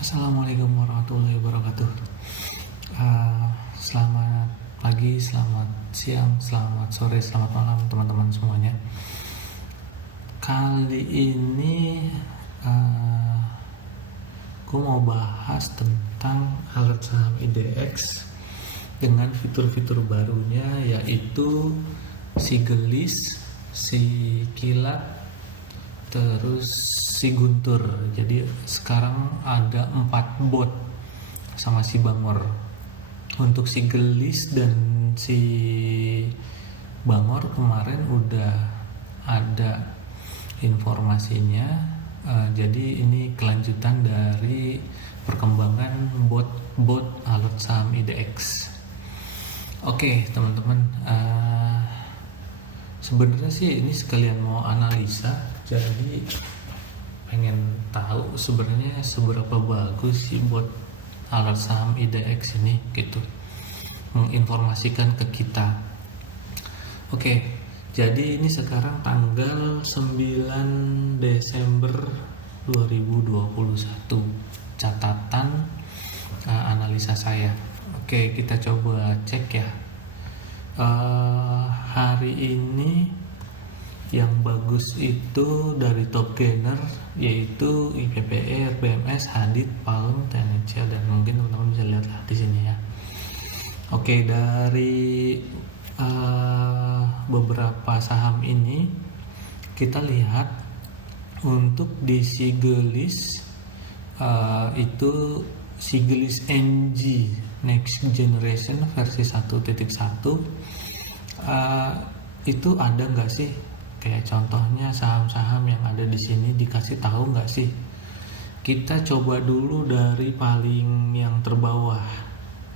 Assalamualaikum warahmatullahi wabarakatuh. Selamat pagi, selamat siang, selamat sore, selamat malam teman-teman semuanya. Kali ini gue mau bahas tentang alert saham IDX dengan fitur-fitur barunya, yaitu si gelis, si kilat, terus si guntur. Jadi sekarang ada 4 bot sama si bangor. Untuk si gelis dan si bangor kemarin udah ada informasinya. Jadi ini kelanjutan dari perkembangan bot alert saham IDX. Oke teman-teman, sebenarnya sih ini sekalian mau analisa, jadi pengen tahu sebenarnya seberapa bagus sih bot alert saham IDX ini gitu, menginformasikan ke kita. Oke, jadi ini sekarang tanggal 9 Desember 2021, catatan analisa saya. Oke, kita coba cek ya. Hari ini yang bagus itu dari top gainer, yaitu IPPE, RBMS, Hadid, Palm, TNCL, dan mungkin teman-teman bisa lihat lah di sini ya. Oke, dari beberapa saham ini kita lihat untuk di si gelis itu si gelis NG Next Generation versi 1.1 itu ada nggak sih kayak contohnya saham-saham yang ada di sini, dikasih tahu nggak sih? Kita coba dulu dari paling yang terbawah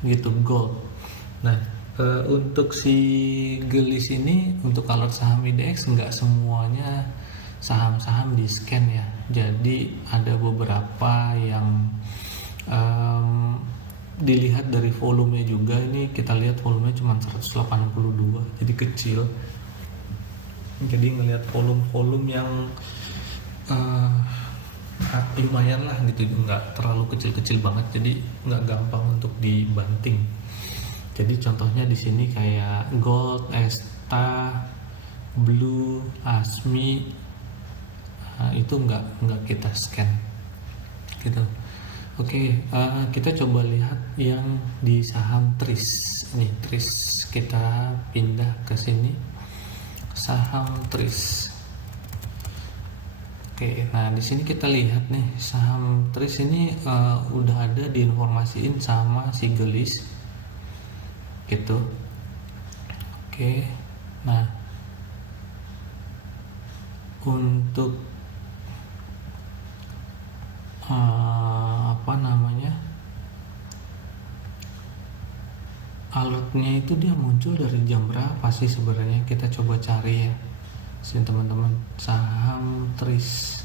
gitu, gold. Nah, untuk si gelis ini, untuk alert saham IDX nggak semuanya saham-saham di scan ya. Jadi ada beberapa yang dilihat dari volumenya juga. Ini kita lihat volumenya cuma 182, jadi kecil. Jadi ngelihat volume yang lumayan lah gitu, nggak terlalu kecil-kecil banget, jadi nggak gampang untuk dibanting. Jadi contohnya di sini kayak Gold, Esta, Blue, Asmi, itu nggak kita scan gitu. Oke, kita coba lihat yang di saham TRIS. Ini TRIS, kita pindah ke sini, saham TRIS. Oke, nah di sini kita lihat nih saham TRIS ini udah ada diinformasiin sama si gelis gitu. Oke, nah untuk alertnya itu dia muncul dari jam berapa sih sebenarnya? Kita coba cari ya sini teman-teman, saham TRIS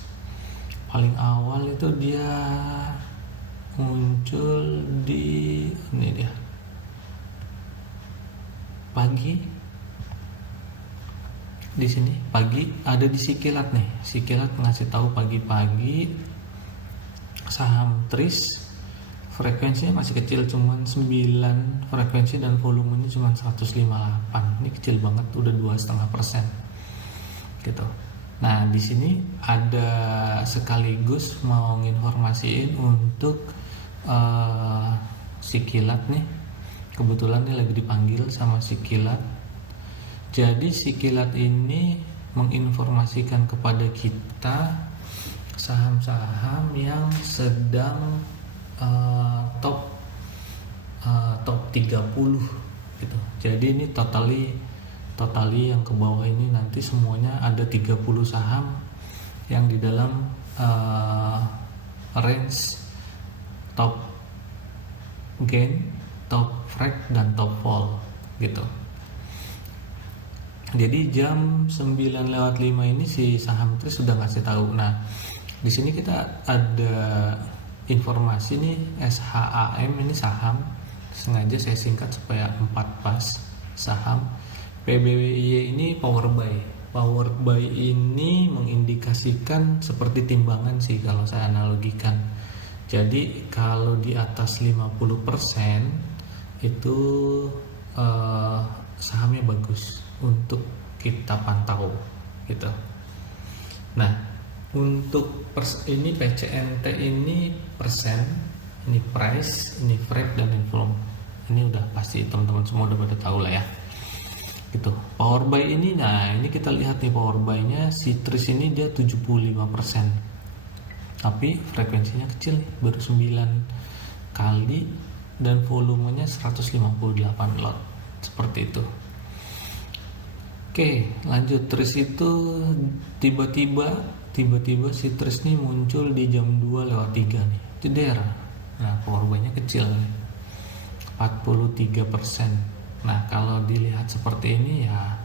paling awal itu dia muncul di ini dia pagi, di sini pagi ada di Sikilat nih. Sikilat ngasih tahu pagi-pagi saham TRIS frekuensinya masih kecil, cuman 9 frekuensi dan volumenya cuma 158. Ini kecil banget, udah 2,5% gitu. Nah di sini ada sekaligus mau nginformasiin untuk si kilat nih. Kebetulan ini lagi dipanggil sama si kilat. Jadi si kilat ini menginformasikan kepada kita saham-saham yang sedang top 30 gitu. Jadi ini totally yang ke bawah ini nanti semuanya ada 30 saham yang di dalam range top gain, top frag, dan top fall gitu. Jadi jam 9:05 ini si saham TRIS sudah ngasih tahu. Nah di sini kita ada informasi nih, SHAM ini saham, sengaja saya singkat supaya 4 pas saham. PBWIY ini power buy. Power buy ini mengindikasikan seperti timbangan sih kalau saya analogikan. Jadi kalau di atas 50% itu sahamnya bagus untuk kita pantau gitu. Nah, untuk ini PCNT ini persen, ini price, ini freight, dan ini volume. Ini udah pasti teman-teman semua udah pada tahu lah ya. Gitu. Power buy ini, nah ini kita lihat nih power buy-nya si Tris ini dia 75%. Tapi frekuensinya kecil nih, baru 9 kali dan volumenya 158 lot. Seperti itu. Oke, lanjut. Tris itu tiba-tiba si Tris ini muncul di jam 2:03 nih. Jeder. Nah, power buy-nya kecil nih. 43%. Nah, kalau dilihat seperti ini ya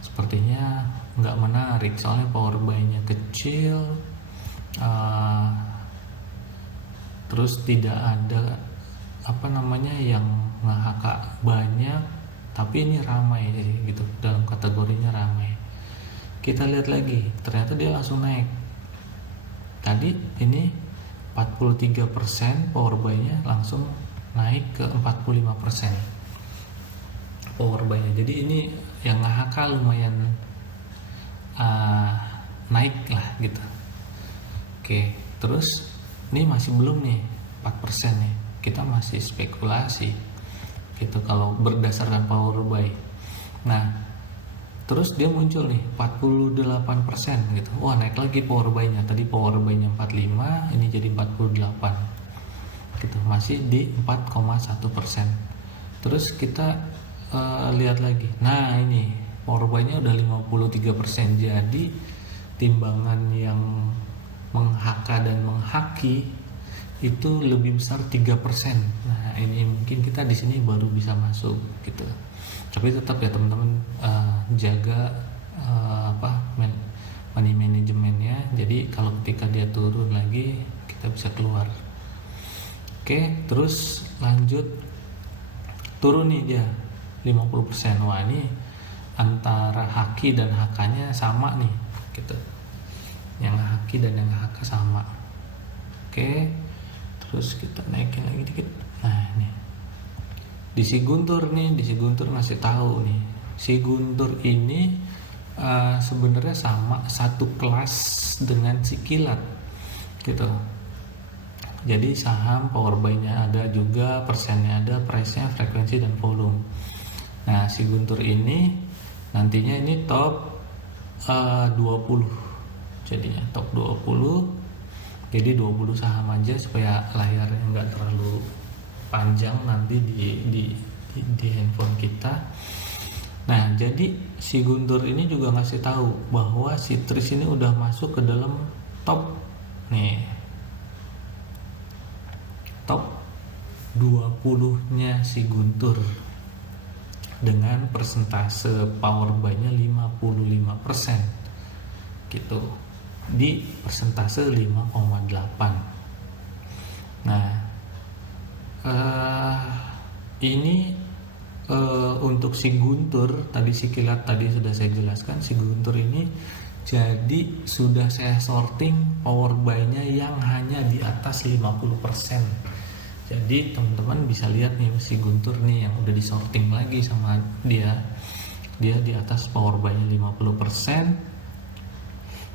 sepertinya nggak menarik, soalnya power buy-nya kecil, terus tidak ada yang nge-HK banyak, tapi ini ramai gitu, dalam kategorinya ramai. Kita lihat lagi, ternyata dia langsung naik. Tadi ini 43% power buy-nya langsung naik ke 45% power buy-nya. Jadi ini yang nge-HK lumayan naik lah gitu. Oke, terus ini masih belum nih 4% nih. Kita masih spekulasi gitu kalau berdasarkan power buy. Nah, terus dia muncul nih 48% gitu. Wah, naik lagi power buy-nya. Tadi power buy-nya 45, ini jadi 48 gitu. Masih di 4,1%. Terus kita lihat lagi. Nah, ini power buy-nya udah 53%. Jadi timbangan yang meng-HK dan menghaki itu lebih besar 3%. Nah, ini mungkin kita di sini baru bisa masuk gitu. Tapi tetap ya teman-teman, jaga money manajemennya. Jadi kalau ketika dia turun lagi kita bisa keluar. Oke, terus lanjut turun nih dia 50%. Wah, ini antara haki dan HK-nya sama nih gitu. Yang haki dan yang HK sama. Oke, terus kita naikin lagi dikit. Nah, ini di si Guntur ngasih tahu nih, si Guntur ini sebenarnya sama satu kelas dengan si Kilat gitu. Jadi saham power buy-nya ada juga, persennya ada, price-nya, frekuensi, dan volume. Nah, si Guntur ini nantinya ini top 20 jadinya, top 20. Jadi 20 saham aja supaya layarnya nggak terlalu panjang nanti di handphone kita. Nah, jadi si Guntur ini juga ngasih tahu bahwa si Tris ini udah masuk ke dalam top nih, top 20-nya si Guntur dengan persentase power buy-nya 55% gitu, di persentase 5,8. Nah, ini untuk si Guntur tadi, si Kilat tadi sudah saya jelaskan. Si Guntur ini jadi sudah saya sorting power buy-nya yang hanya di atas 50%. Jadi teman-teman bisa lihat nih si Guntur nih yang udah disorting lagi sama dia di atas power buy-nya 50%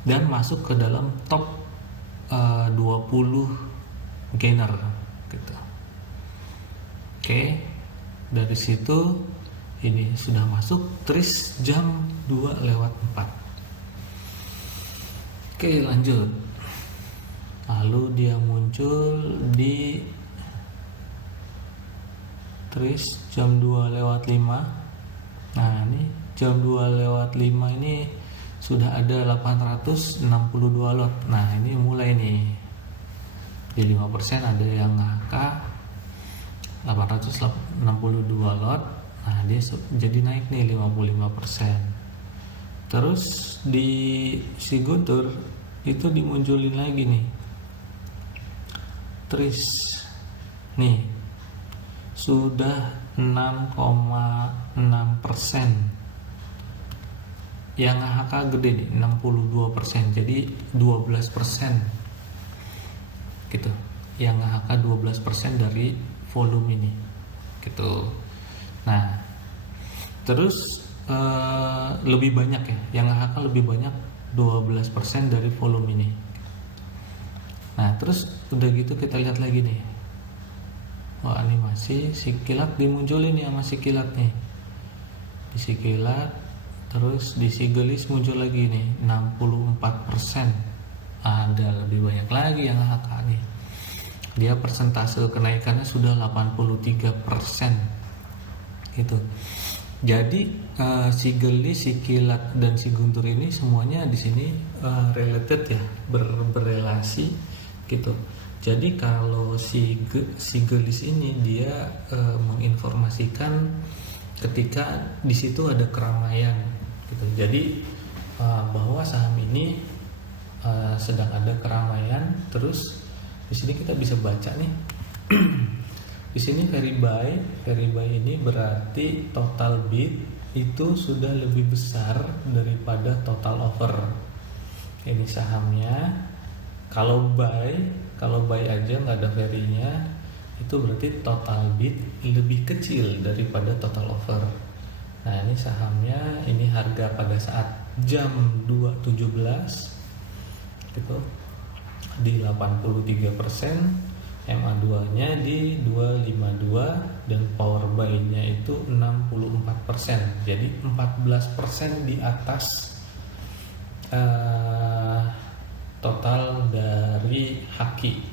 dan masuk ke dalam top 20 gainer gitu. Oke, dari situ ini sudah masuk Tris jam 2:04. Oke, lanjut. Lalu dia muncul di Tris jam 2:05. Nah, ini jam 2:05 ini sudah ada 862 lot. Nah, ini mulai nih di 5% ada yang ngangka 862 lot. Nah, dia jadi naik nih 55%. Terus di si Guntur itu dimunculin lagi nih Tris nih sudah 6,6%. Yang HK gede nih 62%, jadi 12% gitu. yang nge-HK 12% dari volume ini gitu. Nah terus lebih banyak ya, yang nge-HK lebih banyak 12% dari volume ini. Nah terus udah gitu kita lihat lagi nih, animasi si kilat dimunculin ya, masih kilat nih di si kilat. Terus di si gelis muncul lagi nih 64%, ada lebih banyak lagi yang HK nih, dia persentase kenaikannya sudah 83% gitu. Jadi si gelis, si kilat dan si guntur ini semuanya di sini related ya, berrelasi gitu. Jadi kalau si gelis ini dia menginformasikan ketika di situ ada keramaian gitu. Jadi bahwa saham ini sedang ada keramaian. Terus di sini kita bisa baca nih di sini very buy ini berarti total bid itu sudah lebih besar daripada total offer. Ini sahamnya kalau buy aja nggak ada very-nya, itu berarti total bid lebih kecil daripada total offer. Nah ini sahamnya, ini harga pada saat jam 2.17 gitu di 83%, MA2 nya di 252 dan power buy nya itu 64%. Jadi 14% di atas total dari haki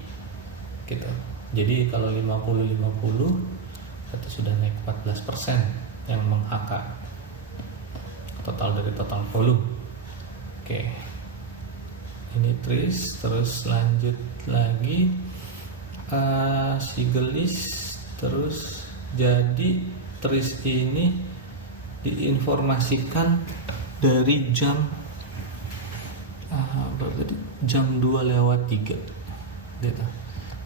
gitu. Jadi kalau 50-50 itu sudah naik 14% yang menghaka total dari total volume. Oke. Ini terus lanjut lagi si gelis. Terus jadi tris ini diinformasikan dari jam jam 2:03 gitu.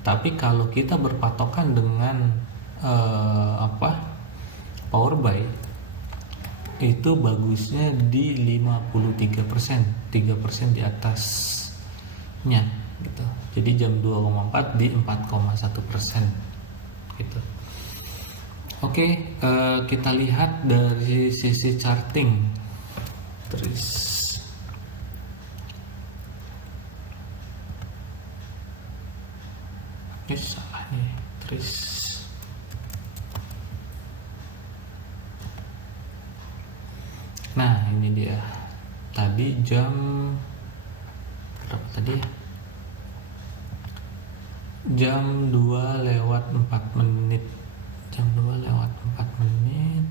Tapi kalau kita berpatokan dengan power buy itu bagusnya di 53%, 3% di atasnya gitu. Jadi jam 2,4 di 4,1% gitu. Oke, kita lihat dari sisi charting. Terus salah nih, terus nah ini dia tadi jam berapa tadi ya, jam 2:04, jam 2:04.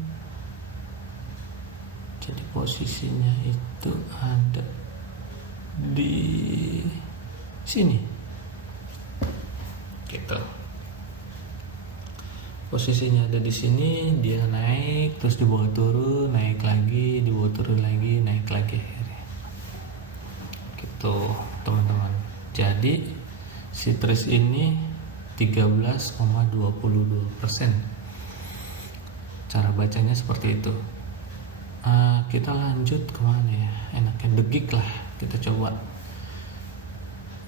Jadi posisinya itu ada di sini gitu. Posisinya ada di sini, dia naik terus dibawa turun, naik lagi, dibawa turun lagi, naik lagi gitu teman-teman. Jadi si tris ini 13,22%. Cara bacanya seperti itu. Kita lanjut kemana ya, enaknya degik lah, kita coba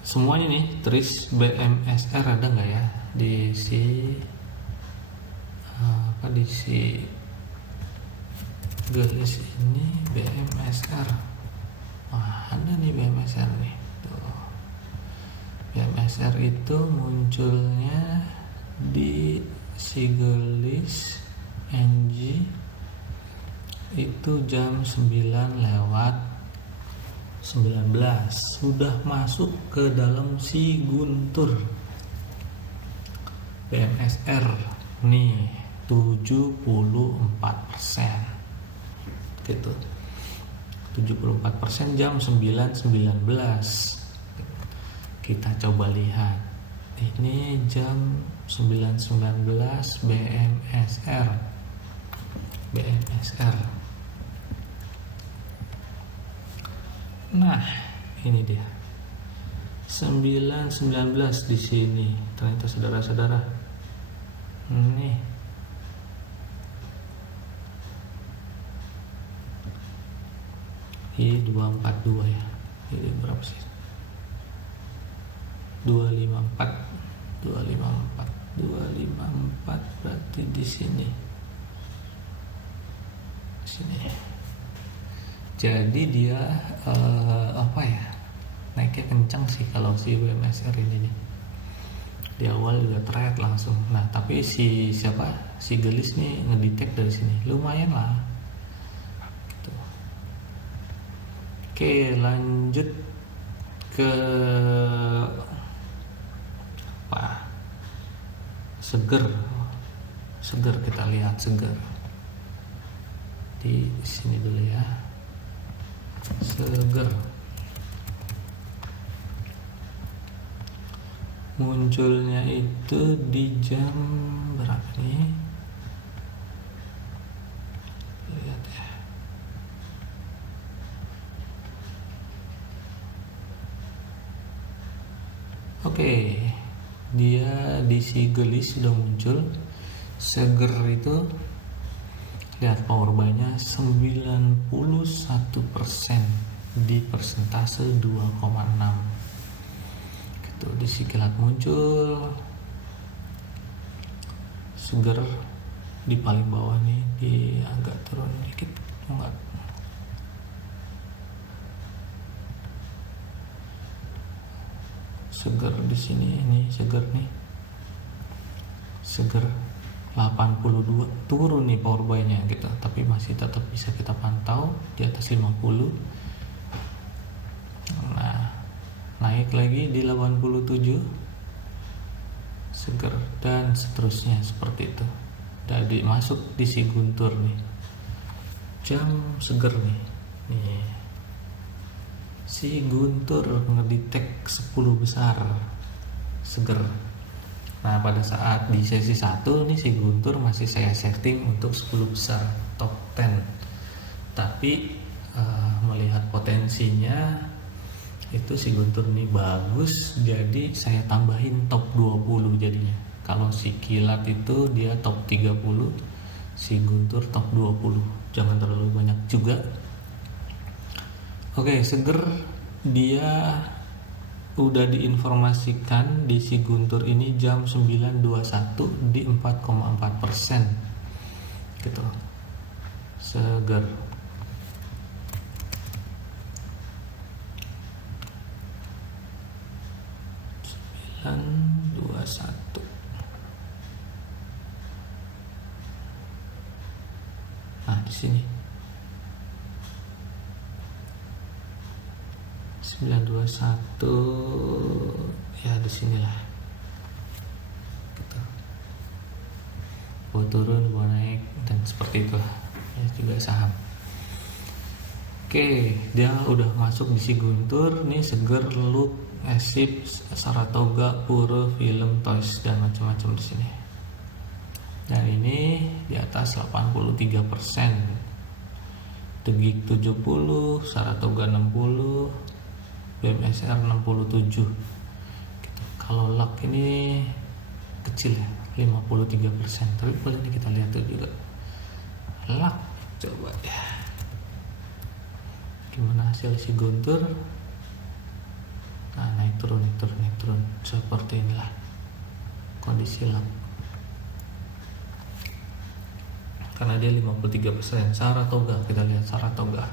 semuanya nih. Tris BMSR ada nggak ya di si di si gelis ini BMSR? Ada nih BMSR nih. Tuh. BMSR itu munculnya di si gelis NG itu jam 9:19, sudah masuk ke dalam si guntur BMSR nih 74% gitu. 74% jam 9:19. Kita coba lihat ini jam 9:19 BMSR. Nah, ini dia. 9:19 di sini. Ternyata saudara-saudara. Nih. Ini 242 ya. Ini berapa sih? 254. 254 berarti di sini. Jadi dia naiknya kencang sih kalau si WMSR ini nih. Di awal juga trade langsung. Nah tapi si Gelis nih ngedetect dari sini lumayan lah gitu. Oke, lanjut ke Seger, kita lihat Seger di sini dulu ya. Seger munculnya itu di jam berapa nih? Lihat ya. Oke, dia di si Gelis sudah muncul. Seger itu lihat power buy-nya 91% di persentase 2,6. Gitu, di si kilat muncul. Seger di paling bawah nih, di agak turun dikit, enggak. Seger di sini, ini Seger nih. Seger 82 turun nih power buy-nya gitu, tapi masih tetap bisa kita pantau di atas 50. Nah, naik lagi di 87 Seger dan seterusnya seperti itu. Jadi masuk di si Guntur nih. Jam Seger nih. Nih. Si Guntur ngedetect 10 besar Seger. Nah pada saat di sesi 1 nih si Guntur masih saya setting untuk 10 besar top 10. Tapi melihat potensinya itu si Guntur nih bagus, jadi saya tambahin top 20 jadinya. Kalau si kilat itu dia top 30, si Guntur top 20. Jangan terlalu banyak juga. Oke, Seger dia udah diinformasikan di si Guntur ini jam 9.21 di 4,4% gitu. Seger dan 21. Nah di sini 921 ya, di sinilah gitu. Mau turun, mau naik, dan seperti itu ya juga saham. Oke, dia udah masuk di si Guntur nih. Seger, Loop, Esip, Saratoga, Puro, Film, Toys, dan macam-macam di sini. Dan ini di atas 83%. The Geek 70, Saratoga 60, BMSR 67 gitu. Kalau luck ini kecil ya, 53%. Tapi boleh nih kita lihat tuh juga luck. Coba ya, gimana hasil si Guntur. Nah naik turun seperti inilah kondisi luck, karena dia 53%. Saratoga, kita lihat Saratoga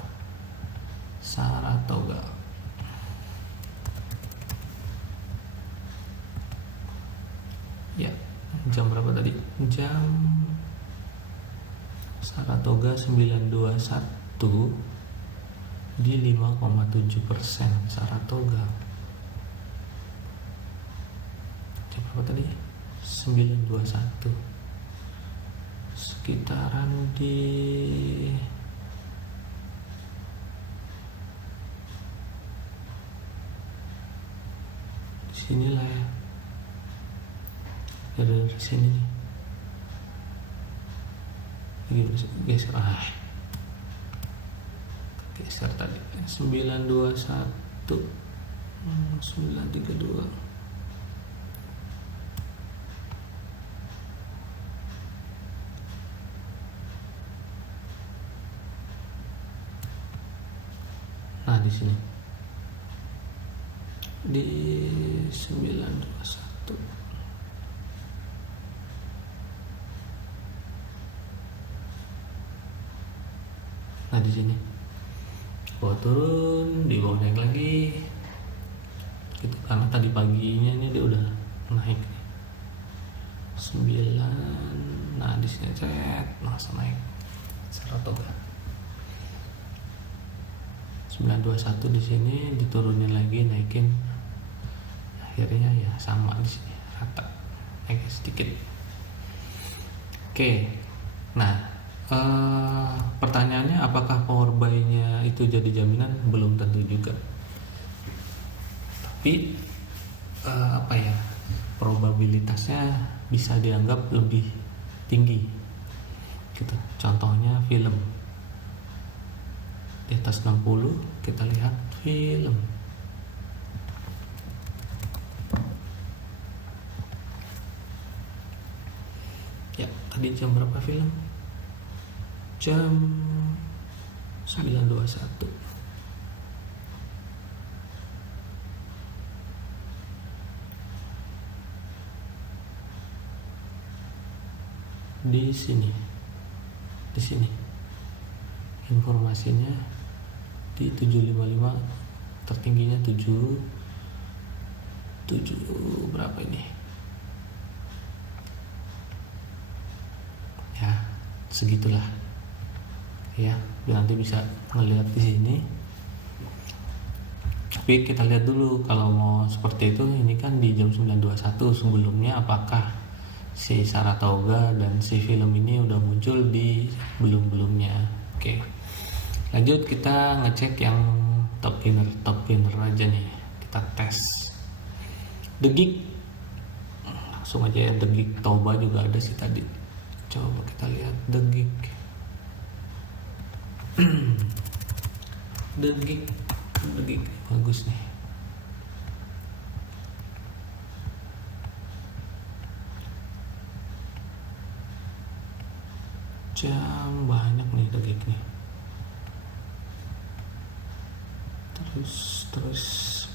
ya, jam berapa tadi? Jam Saratoga 921 di 5,7%. Saratoga jam berapa tadi? 921, sekitaran di sinilah ya, dari sini nih. Geser geser tadi 921 932. Nah di sini di 921 di sini. Bawah turun, di bawah naik lagi. Gitu, karena tadi paginya ini dia udah naik 9. Nah di sini langsung naik Saratoga 921 di sini, diturunin lagi, naikin, akhirnya ya sama di sini, rata, naik sedikit. Oke, nah pertanyaannya apakah power buy-nya itu jadi jaminan? Belum tentu juga. Tapi probabilitasnya bisa dianggap lebih tinggi gitu. Contohnya film di atas 60, kita lihat film ya. Tadi jam berapa film? Jam 9.21. Di sini informasinya di 755, tertingginya 7 berapa ini ya, segitulah ya. Nanti bisa ngelihat di sini, tapi kita lihat dulu kalau mau seperti itu. Ini kan di jam 9.21, sebelumnya apakah si Saratoga dan si film ini udah muncul di belumnya. Oke, lanjut kita ngecek yang top winner aja nih, kita tes The Geek. Langsung aja ya, The Geek. Toba juga ada sih tadi, coba kita lihat The Geek. The Geek bagus nih. Jam banyak nih The Geek nih. Terus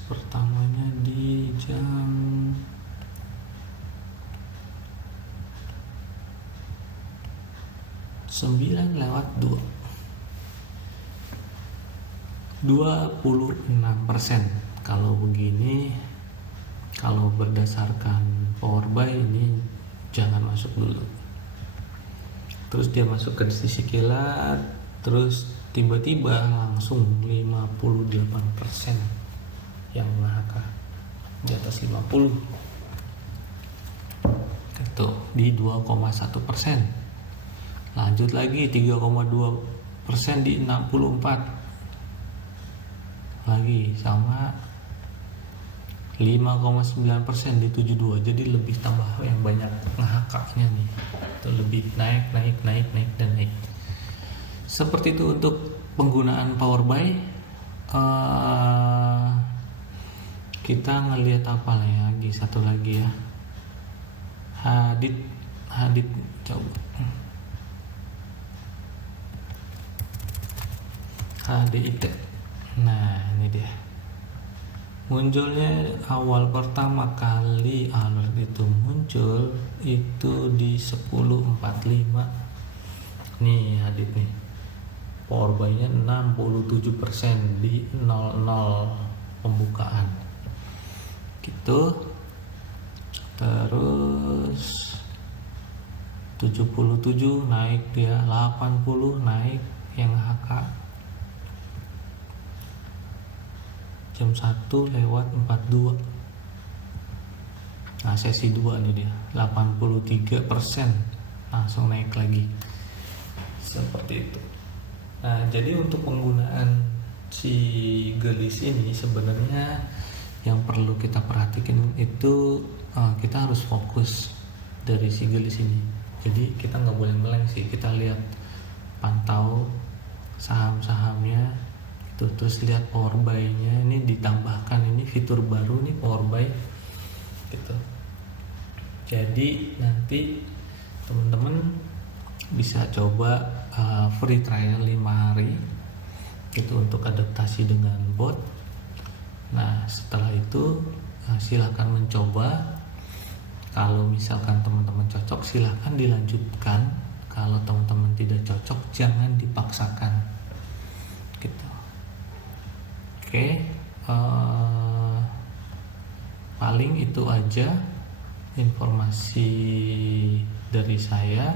pertamanya di jam 9:02, 26%. Kalau begini, kalau berdasarkan power buy ini jangan masuk dulu. Terus dia masuk ke sisi kilat, terus tiba-tiba langsung 58% yang ngehaka di atas 50. Itu di 2,1%. Lanjut lagi 3,2% di 64. Lagi sama 5,9% di 72. Jadi lebih tambah yang banyak ngehakaknya nih. Itu lebih naik dan naik. Seperti itu untuk penggunaan power buy. Kita ngelihat apa lagi, satu lagi ya, Hadid coba HDIT. Nah ini dia, munculnya awal pertama kali alert itu muncul itu di 10.45. Nih Hadid nih, power buy-nya 67% di 00 pembukaan gitu. Terus 77 naik, dia 80 naik yang HK jam 1:42. Nah sesi 2 nih dia 83% langsung naik lagi seperti itu. Nah jadi untuk penggunaan si gelis ini sebenarnya yang perlu kita perhatikan itu kita harus fokus dari si gelis ini. Jadi kita nggak boleh meleng sih, kita lihat, pantau saham-sahamnya itu, terus lihat power buy-nya. Ini ditambahkan, ini fitur baru nih power buy gitu. Jadi nanti teman-teman bisa coba free trial 5 hari itu untuk adaptasi dengan bot. Nah setelah itu silahkan mencoba. Kalau misalkan teman-teman cocok silahkan dilanjutkan. Kalau teman-teman tidak cocok jangan dipaksakan gitu. Oke, eh, paling itu aja informasi dari saya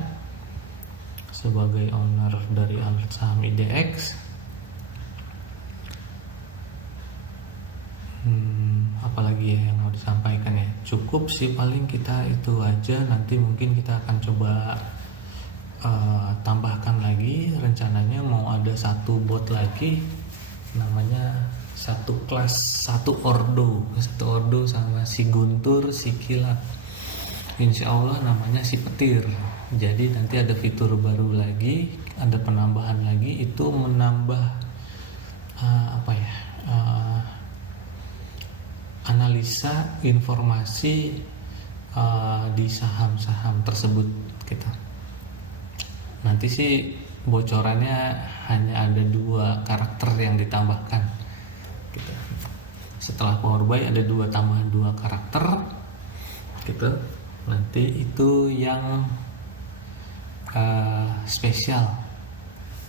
sebagai owner dari Alert Saham IDX. Apalagi ya yang mau disampaikan ya, cukup sih paling kita itu aja. Nanti mungkin kita akan coba tambahkan lagi, rencananya mau ada satu bot lagi namanya satu kelas, satu ordo sama si Guntur, si Kilat, insya Allah namanya si Petir. Jadi nanti ada fitur baru lagi, ada penambahan lagi, itu menambah analisa informasi di saham-saham tersebut gitu. Nanti sih bocorannya hanya ada 2 karakter yang ditambahkan gitu. Setelah Power Buy ada tambahan 2 karakter gitu. Nanti itu yang spesial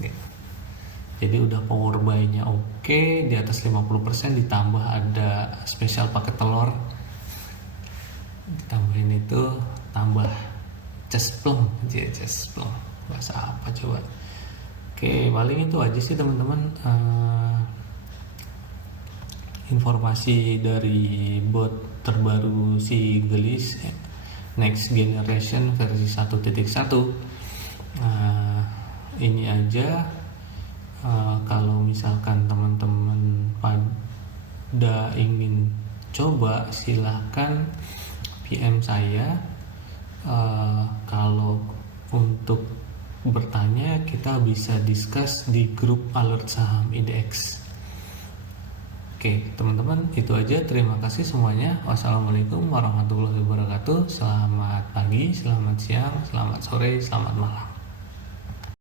gitu. Jadi udah Power Buy-nya oke, di atas 50% ditambah ada spesial paket telur, ditambahin itu tambah cesplem, bahasa apa coba. Oke, paling itu aja sih teman-teman, informasi dari bot terbaru si Gelis Next Generation versi 1.1. Ini aja. Kalau misalkan teman-teman pada ingin coba, silahkan PM saya. Kalau untuk bertanya kita bisa discuss di grup Alert Saham IDX. Oke teman-teman, itu aja. Terima kasih semuanya. Wassalamualaikum warahmatullahi wabarakatuh. Selamat pagi, selamat siang, selamat sore, selamat malam.